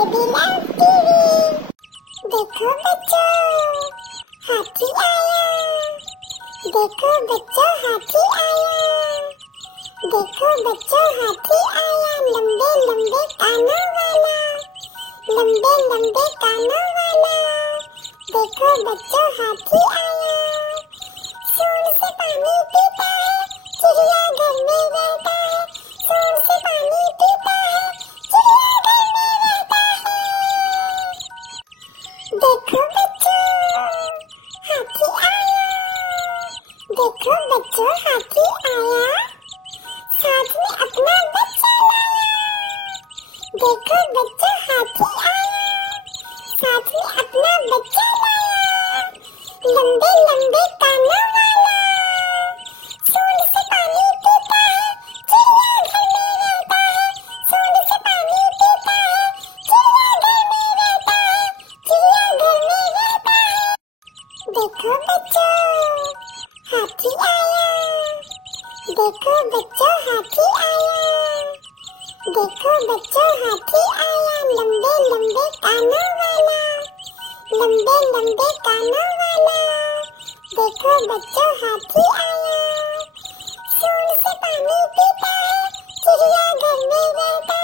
Baby love TV. देखो बच्चों, हाथी आया। देखो बच्चों, हाथी आया। देखो बच्चों, हाथी आया। लंबे लंबे कानों वाला, लंबे लंबे कानों वाला। देखो बच्चों, हाथी आया। सूंड से पानी पीता है, चिड़िया घर में रहता है। सूंड से पानी पीता है, चिड़िया घर में रहता है। देखो बच्चों, हाथी आया। देखो बच्चों, हाथी आया। साथ में अपना बच्चा लाया। देखो बच्चों, हाथी आया। साथ में अपना बच्चा लाया। लंबे लंबे कानों वाला, सूंड से पानी पीता है, चिड़िया घर में रहता है। सूंड से पानी पीता है, चिड़िया घर में रहता है। चिड़िया घर में रहता है। देखो बच्चों, हाथी आया। देखो बच्चों, हाथी आया। देखो बच्चों, हाथी आया। लंबे लंबे कानों वाला, लंबे लंबे कानों वाला। देखो बच्चों, हाथी आया। सूंड से पानी पीता है, चिड़िया घर में रहता है।